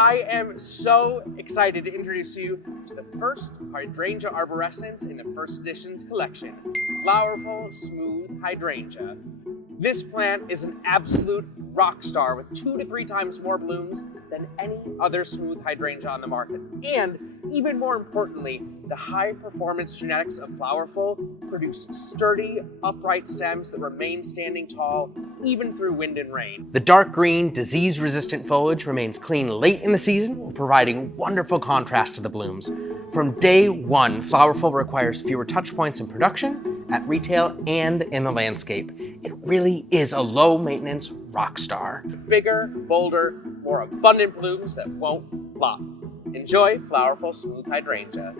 I am so excited to introduce you to the first hydrangea arborescens in the First Editions collection, FlowerFull Smooth Hydrangea. This plant is an absolute rock star with 2 to 3 times more blooms than any other smooth hydrangea on the market. And even more importantly, the high performance genetics of FlowerFull produce sturdy, upright stems that remain standing tall even through wind and rain. The dark green, disease-resistant foliage remains clean late in the season, providing wonderful contrast to the blooms. From day one, FlowerFull requires fewer touch points in production, at retail, and in the landscape. It really is a low-maintenance rock star. Bigger, bolder, more abundant blooms that won't flop. Enjoy FlowerFull Smooth Hydrangea.